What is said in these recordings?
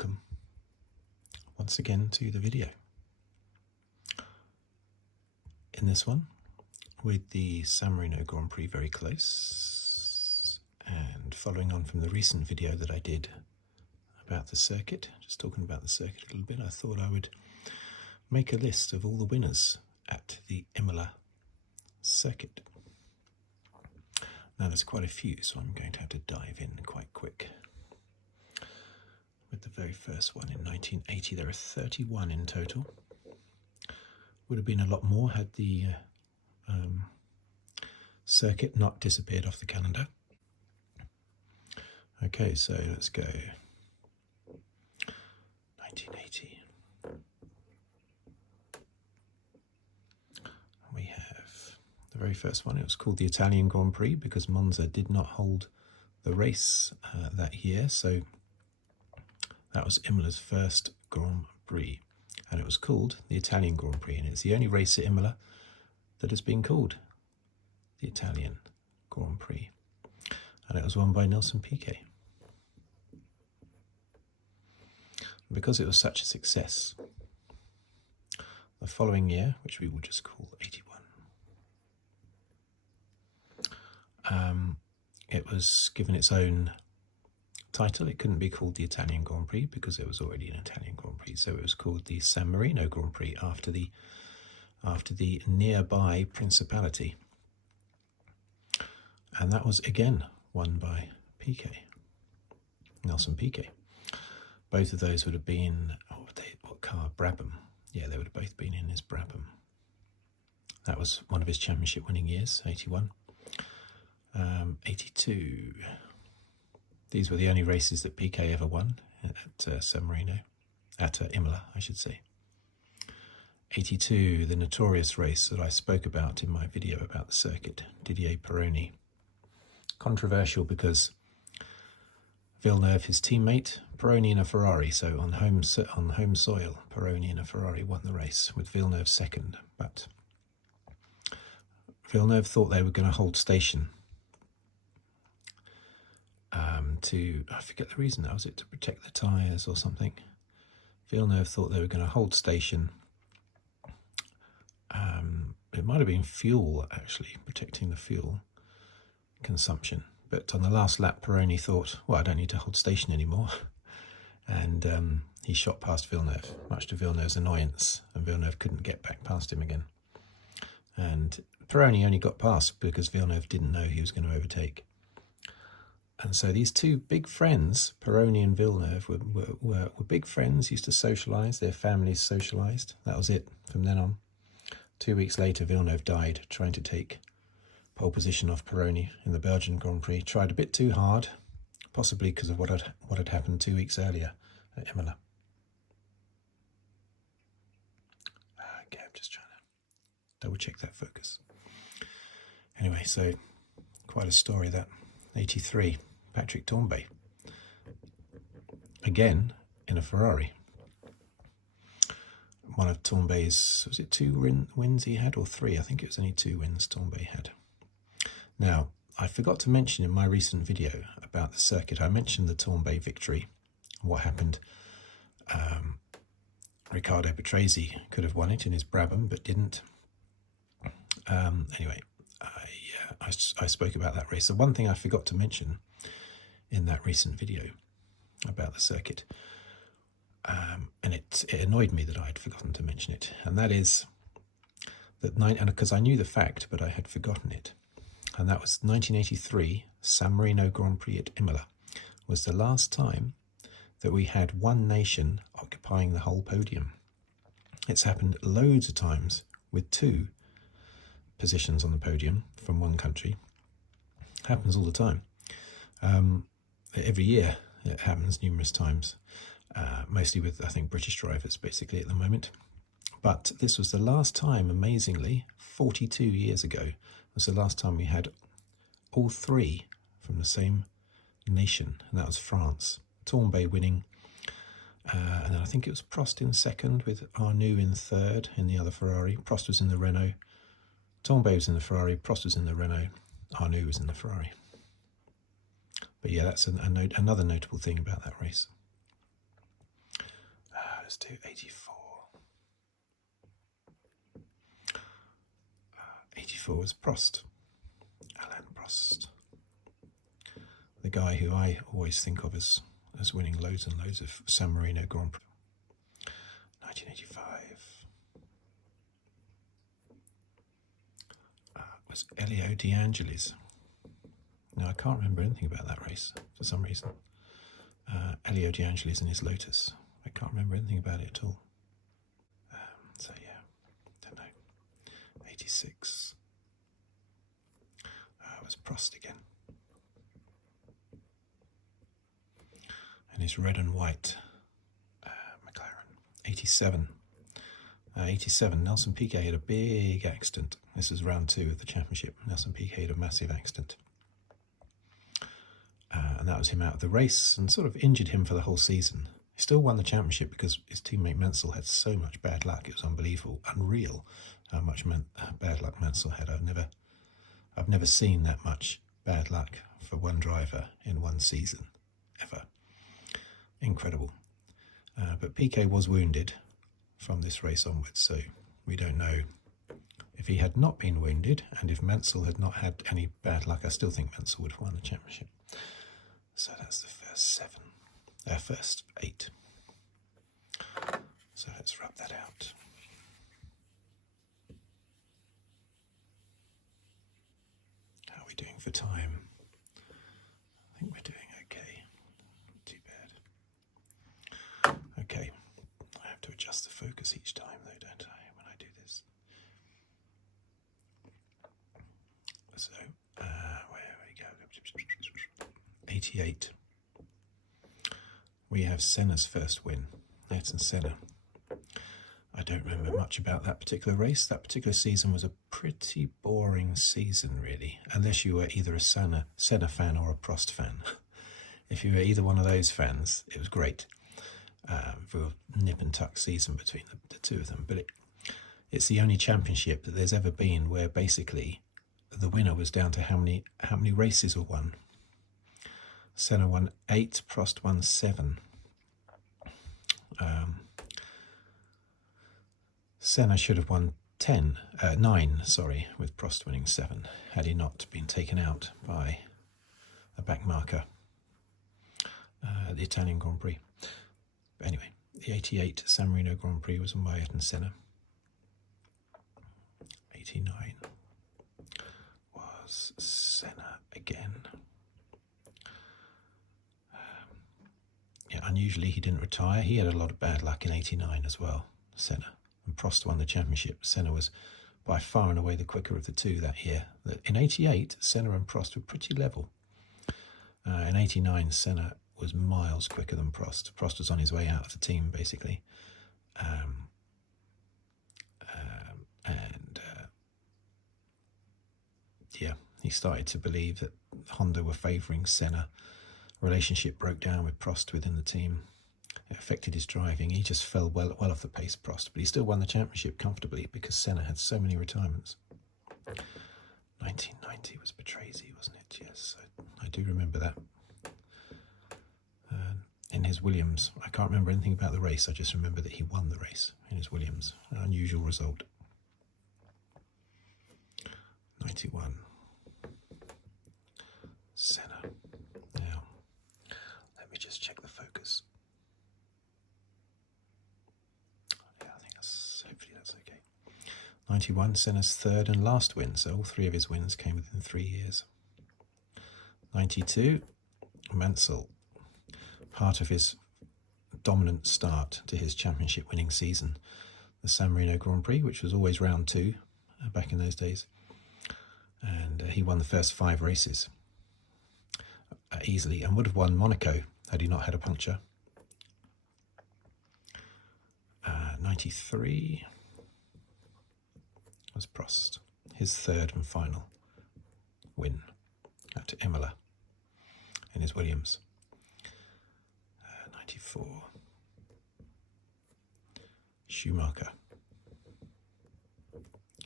welcome once again to the video. In this one, with the San Marino Grand Prix very close, and following on from the recent video that I did about the circuit, just talking about the circuit a little bit, I thought I would make a list of all the winners at the Imola Circuit. Now there's quite a few, so I'm going to have to dive in quite quick. With the very first one in 1980, there are 31 in total. Would have been a lot more had the circuit not disappeared off the calendar. Okay, so let's go 1980. We have the very first one. It was called the Italian Grand Prix because Monza did not hold the race that year, so that was Imola's first Grand Prix, and it was called the Italian Grand Prix, and it's the only race at Imola that has been called the Italian Grand Prix, and it was won by Nelson Piquet. Because it was such a success, the following year, which we will just call 81, it was given its own title. It couldn't be called the Italian Grand Prix because it was already an Italian Grand Prix, so it was called the San Marino Grand Prix after the nearby Principality, and that was again won by Piquet, Nelson Piquet. Both of those would have been, what car? Brabham. Yeah, they would have both been in his Brabham. That was one of his championship winning years, 81. 82. These were the only races that Piquet ever won at San Marino, at Imola, I should say. 82, the notorious race that I spoke about in my video about the circuit, Didier Pironi. Controversial because Villeneuve, his teammate, Pironi in a Ferrari, so on home soil, Pironi in a Ferrari won the race with Villeneuve second, but Villeneuve thought they were going to hold station I forget the reason now, was it to protect the tyres or something? Villeneuve thought they were going to hold station. It might have been fuel, actually, protecting the fuel consumption. But on the last lap, Pironi thought, well, I don't need to hold station anymore. And he shot past Villeneuve, much to Villeneuve's annoyance, and Villeneuve couldn't get back past him again. And Pironi only got past because Villeneuve didn't know he was going to overtake. And so these two big friends, Pironi and Villeneuve, were big friends, used to socialise, their families socialised. That was it from then on. 2 weeks later, Villeneuve died trying to take pole position off Pironi in the Belgian Grand Prix. Tried a bit too hard, possibly because of what had happened 2 weeks earlier at Imola. Okay, I'm just trying to double check that focus. Anyway, so quite a story that. 83. Patrick Tambay, again in a Ferrari. One of Tambay's, was it 2 wins he had, or 3? I think it was only 2 wins Tambay had. Now, I forgot to mention in my recent video about the circuit, I mentioned the Tambay victory, what happened. Riccardo Patrese could have won it in his Brabham, but didn't. Anyway, I spoke about that race. The one thing I forgot to mention in that recent video about the circuit, and it annoyed me that I had forgotten to mention it, and that is that because I knew the fact, but I had forgotten it, and that was 1983 San Marino Grand Prix at Imola was the last time that we had one nation occupying the whole podium. It's happened loads of times with 2 positions on the podium from one country. Happens all the time. Every year it happens numerous times, mostly with, I think, British drivers basically at the moment. But this was the last time, amazingly, 42 years ago, was the last time we had all 3 from the same nation, and that was France. Tambay winning, and then I think it was Prost in second with Arnoux in third in the other Ferrari. Prost was in the Renault. Tambay was in the Ferrari, Prost was in the Renault, Arnoux was in the Ferrari. But yeah, that's another notable thing about that race. let's do 84. 84 was Prost. Alain Prost. The guy who I always think of as winning loads and loads of San Marino Grand Prix. 1985 was Elio De Angelis. Now, I can't remember anything about that race for some reason. Elio De Angelis and his Lotus. I can't remember anything about it at all. So yeah, don't know. 86 was Prost again. And his red and white McLaren. 87. 87, Nelson Piquet had a big accident. This was round 2 of the championship. Nelson Piquet had a massive accident. And that was him out of the race and sort of injured him for the whole season. He still won the championship because his teammate Mansell had so much bad luck. It was unbelievable, unreal how much bad luck Mansell had. I've never seen that much bad luck for one driver in one season, ever. Incredible. But Piquet was wounded from this race onwards, so we don't know if he had not been wounded, and if Mansell had not had any bad luck. I still think Mansell would have won the championship. So that's the first 8. So let's rub that out. How are we doing for time? I think we're doing okay. Not too bad. Okay. I have to adjust the focus each time though, don't I, when I do this? So, where we go? 88. We have Senna's first win. Ayrton Senna. I don't remember much about that particular race. That particular season was a pretty boring season, really, unless you were either a Senna fan or a Prost fan. If you were either one of those fans, it was great. For a nip and tuck season between the two of them. But it's the only championship that there's ever been where basically the winner was down to how many races were won. Senna won 8, Prost won 7. Senna should have won 9, with Prost winning 7, had he not been taken out by a back marker at the Italian Grand Prix. But anyway, the 88 San Marino Grand Prix was won by Ayrton Senna. 89 was Senna again. Unusually, he didn't retire. He had a lot of bad luck in 89 as well, Senna. And Prost won the championship. Senna was by far and away the quicker of the two that year. In 88, Senna and Prost were pretty level. In 89, Senna was miles quicker than Prost. Prost was on his way out of the team, basically. He started to believe that Honda were favouring Senna. Relationship broke down with Prost within the team. It affected his driving. He just fell well off the pace, Prost, but he still won the championship comfortably because Senna had so many retirements. 1990 was Patrese, wasn't it? Yes, I do remember that. In his Williams, I can't remember anything about the race. I just remember that he won the race in his Williams. An unusual result. 91. Senna. Now, let me just check the focus. Yeah, I think hopefully that's okay. 91, Senna's third and last win, so all 3 of his wins came within 3 years. 92, Mansell. Part of his dominant start to his championship winning season. The San Marino Grand Prix, which was always round 2 back in those days. And he won the first 5 races. Easily, and would have won Monaco had he not had a puncture. 93 was Prost, his third and final win at Imola in his Williams. 94 Schumacher,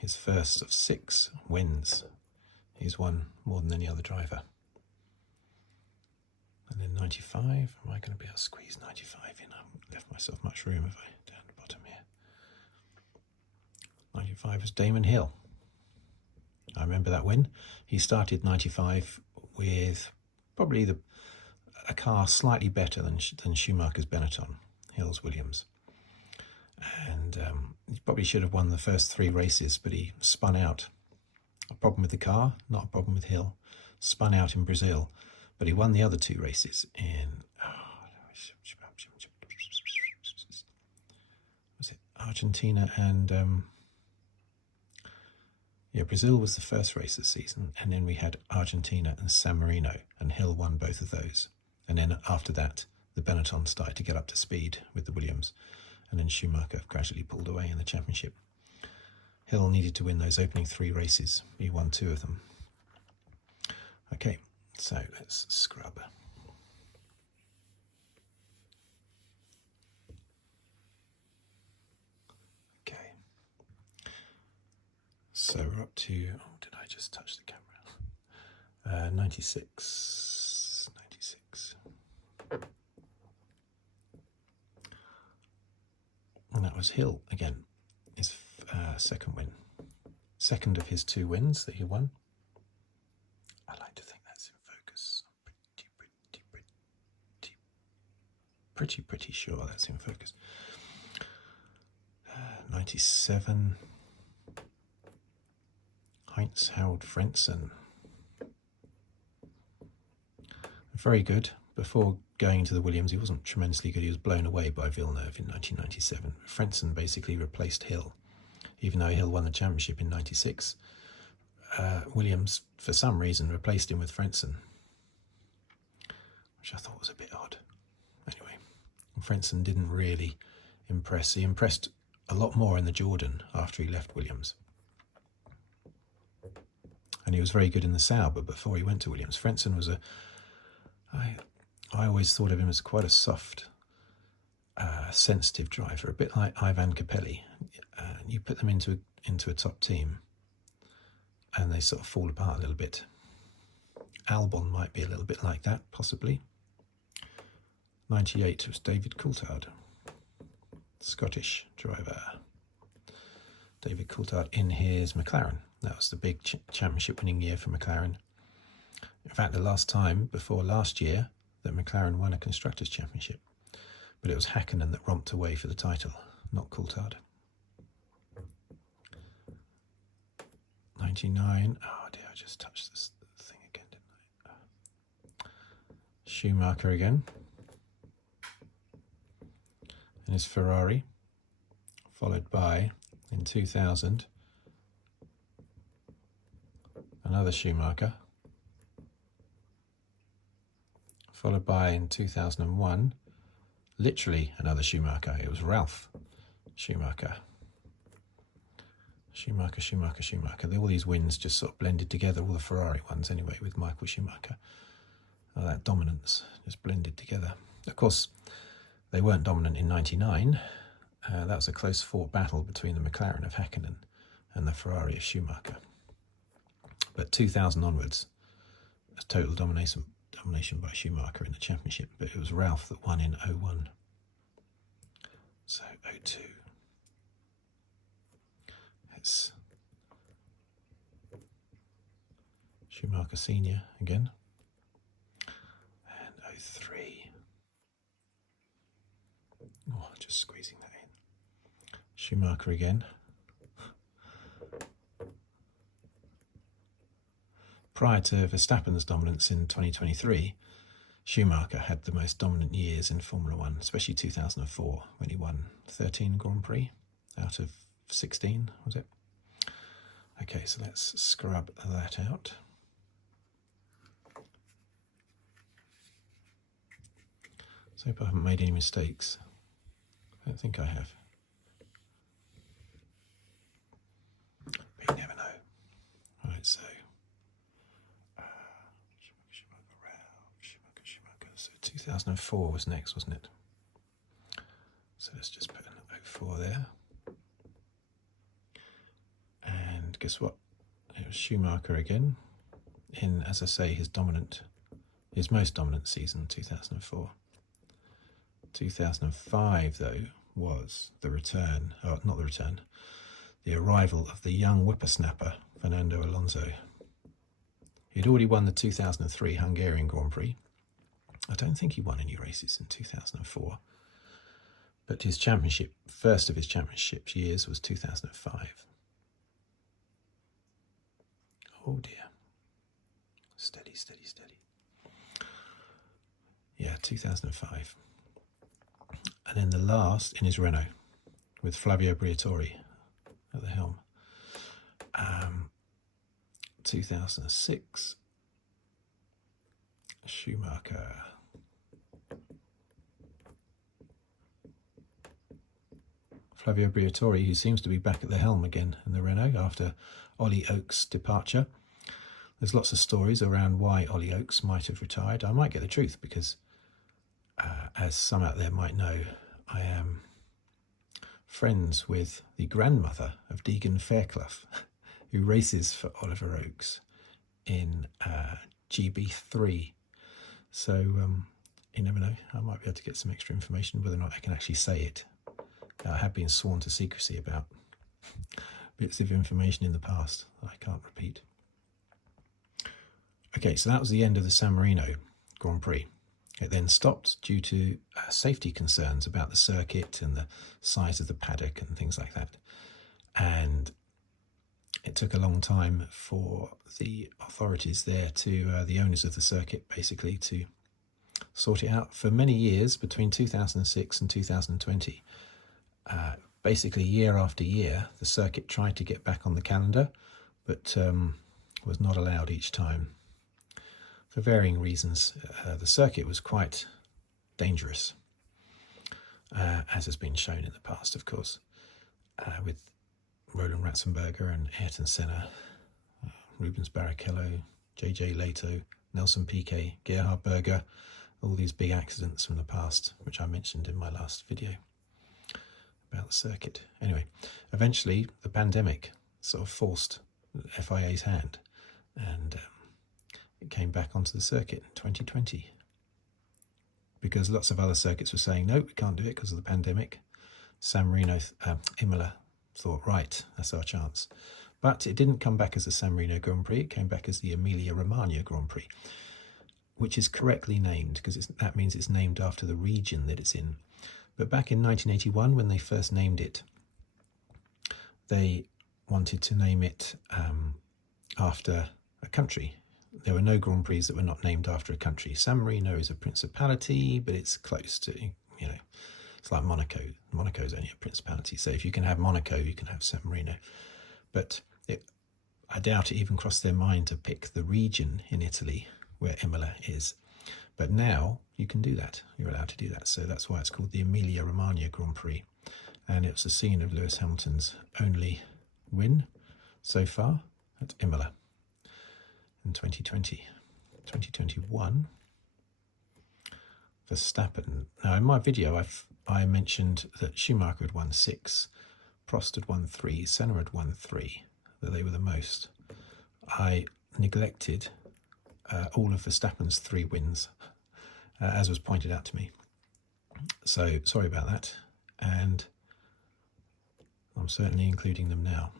his first of 6 wins. He's won more than any other driver. And then 95. Am I going to be able to squeeze 95 in? I haven't left myself much room, have I? Down the bottom here. 95 was Damon Hill. I remember that win. He started 95 with probably a car slightly better than Schumacher's Benetton, Hill's Williams. And he probably should have won the first 3 races, but he spun out. A problem with the car, not a problem with Hill. Spun out in Brazil, but he won the other 2 races in... was it Argentina and... yeah, Brazil was the first race this season, and then we had Argentina and San Marino, and Hill won both of those. And then after that, the Benetton started to get up to speed with the Williams, and then Schumacher gradually pulled away in the championship. Hill needed to win those opening 3 races. He won 2 of them. Okay, so let's scrub. Okay. So we're up to, oh, did I just touch the camera? 96. And that was Hill again, his second win. Second of his 2 wins that he won. I like to think that's in focus. Pretty sure that's in focus. 97. Heinz Harald Frentzen. Very good. Before going into the Williams, he wasn't tremendously good. He was blown away by Villeneuve in 1997. Frentzen basically replaced Hill, even though Hill won the championship in 96. Williams, for some reason, replaced him with Frentzen, which I thought was a bit odd. Anyway, Frentzen didn't really impress. He impressed a lot more in the Jordan after he left Williams. And he was very good in the Sauber before he went to Williams. Frentzen was I always thought of him as quite a soft, sensitive driver, a bit like Ivan Capelli. You put them into a top team, and they sort of fall apart a little bit. Albon might be a little bit like that, possibly. 98 was David Coulthard, Scottish driver. David Coulthard in his McLaren. That was the big championship winning year for McLaren. In fact, the last time before last year that McLaren won a Constructors' Championship. But it was Hakkinen that romped away for the title, not Coulthard. 99. Oh dear, I just touched this thing again, didn't I? Schumacher again. And his Ferrari. Followed by, in 2000, another Schumacher. Followed by, in 2001, literally another Schumacher. It was Ralph Schumacher. Schumacher. All these wins just sort of blended together, all the Ferrari ones anyway, with Michael Schumacher. All that dominance just blended together. Of course, they weren't dominant in 99. That was a close fought battle between the McLaren of Hakkinen and the Ferrari of Schumacher. But 2000 onwards, a total domination by Schumacher in the championship, but it was Ralph that won in 01. So 02. It's Schumacher Senior again. And 03. Oh, just squeezing that in. Schumacher again. Prior to Verstappen's dominance in 2023, Schumacher had the most dominant years in Formula One, especially 2004, when he won 13 Grand Prix out of 16, was it? Okay, so let's scrub that out. So I hope I haven't made any mistakes. I don't think I have. But you never know. Right, so So 2004 was next, wasn't it? So let's just put an 04 there. And guess what? It was Schumacher again, in, as I say, his dominant his most dominant season, 2004. 2005, though, was the return, oh, not the return, the arrival of the young whippersnapper, Fernando Alonso. He'd already won the 2003 Hungarian Grand Prix. I don't think he won any races in 2004. But his championship, first of his championship years, was 2005. Oh dear. Steady, steady, steady. Yeah, 2005. And then the last in his Renault, with Flavio Briatore at the helm. 2006, Schumacher. Flavio Briatore, who seems to be back at the helm again in the Renault after Ollie Oakes' departure. There's lots of stories around why Ollie Oakes might have retired. I might get the truth because, as some out there might know, I am friends with the grandmother of Deegan Fairclough, who races for Oliver Oakes in GB3. So you never know, I might be able to get some extra information, whether or not I can actually say it. I have been sworn to secrecy about bits of information in the past that I can't repeat. Okay, so that was the end of the San Marino Grand Prix. It then stopped due to safety concerns about the circuit and the size of the paddock and things like that. And it took a long time for the authorities there to, the owners of the circuit basically, to sort it out. For many years, between 2006 and 2020, basically year after year, the circuit tried to get back on the calendar, but was not allowed each time. For varying reasons, the circuit was quite dangerous, as has been shown in the past, of course, with Roland Ratzenberger and Ayrton Senna, Rubens Barrichello, JJ Leto, Nelson Piquet, Gerhard Berger, all these big accidents from the past, which I mentioned in my last video about the circuit. Anyway, eventually the pandemic sort of forced FIA's hand, and it came back onto the circuit in 2020 because lots of other circuits were saying no, we can't do it because of the pandemic. San Marino, Imola thought, right, that's our chance. But it didn't come back as the San Marino Grand Prix, it came back as the Emilia Romagna Grand Prix, which is correctly named because that means it's named after the region that it's in. But back in 1981, when they first named it, they wanted to name it after a country. There were no Grand Prix that were not named after a country. San Marino is a principality, but it's close to, you know, it's like Monaco. Monaco is only a principality. So if you can have Monaco, you can have San Marino. But I doubt it even crossed their mind to pick the region in Italy where Imola is. But now you can do that. You're allowed to do that. So that's why it's called the Emilia Romagna Grand Prix. And it was the scene of Lewis Hamilton's only win so far at Imola in 2020. 2021, Verstappen. Now in my video I mentioned that Schumacher had won 6, Prost had won 3, Senna had won 3, that they were the most. I neglected all of Verstappen's 3 wins, as was pointed out to me. So sorry about that, and I'm certainly including them now.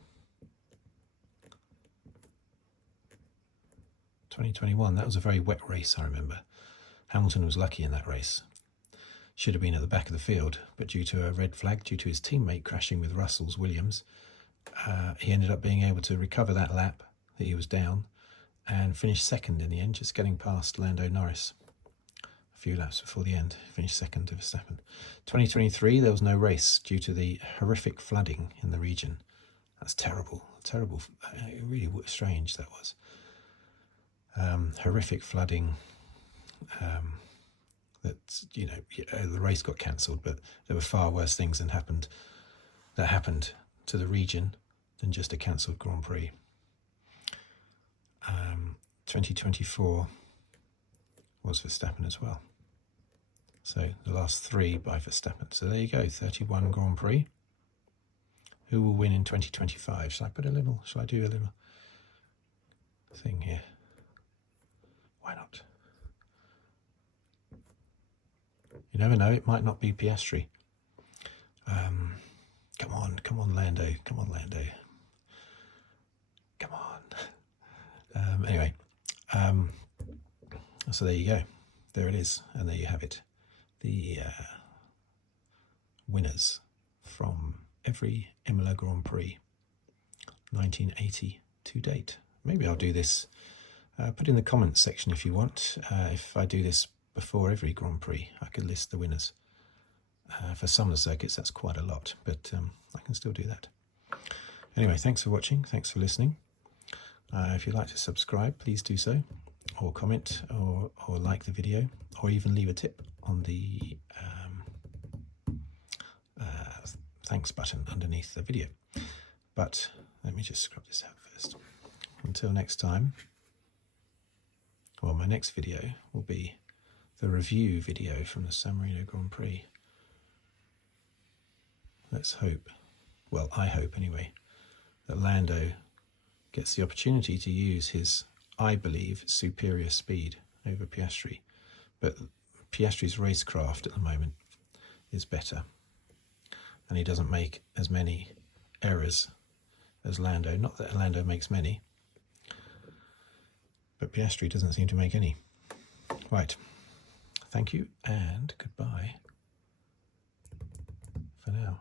2021, that was a very wet race, I remember. Hamilton was lucky in that race. Should have been at the back of the field, but due to a red flag, due to his teammate crashing with Russell's Williams, he ended up being able to recover that lap that he was down and finish second in the end, just getting past Lando Norris a few laps before the end. Finished second to Verstappen. 2023, there was no race due to the horrific flooding in the region. That's terrible, terrible. Really strange that was. Horrific flooding. That, you know, the race got cancelled, but there were far worse things that happened to the region than just a cancelled Grand Prix. 2024 was Verstappen as well. So the last 3 by Verstappen. So there you go, 31 Grand Prix. Who will win in 2025? Shall I do a little thing here? Why not? You never know, it might not be Piastri. Come on, Lando. Come on, Lando. Come on. Anyway, so there you go. There it is, and there you have it. The winners from every Imola Grand Prix 1980 to date. Maybe I'll do this. Put in the comments section if you want. If I do this before every Grand Prix, I could list the winners. For some of the circuits, that's quite a lot, but I can still do that. Anyway, thanks for watching. Thanks for listening. If you'd like to subscribe, please do so, or comment, or like the video, or even leave a tip on the thanks button underneath the video. But let me just scrub this out first. Until next time, well, my next video will be the review video from the San Marino Grand Prix. Let's hope, well, I hope anyway, that Lando gets the opportunity to use his, I believe, superior speed over Piastri. But Piastri's racecraft at the moment is better, and he doesn't make as many errors as Lando. Not that Lando makes many, but Piastri doesn't seem to make any. Right, thank you and goodbye for now.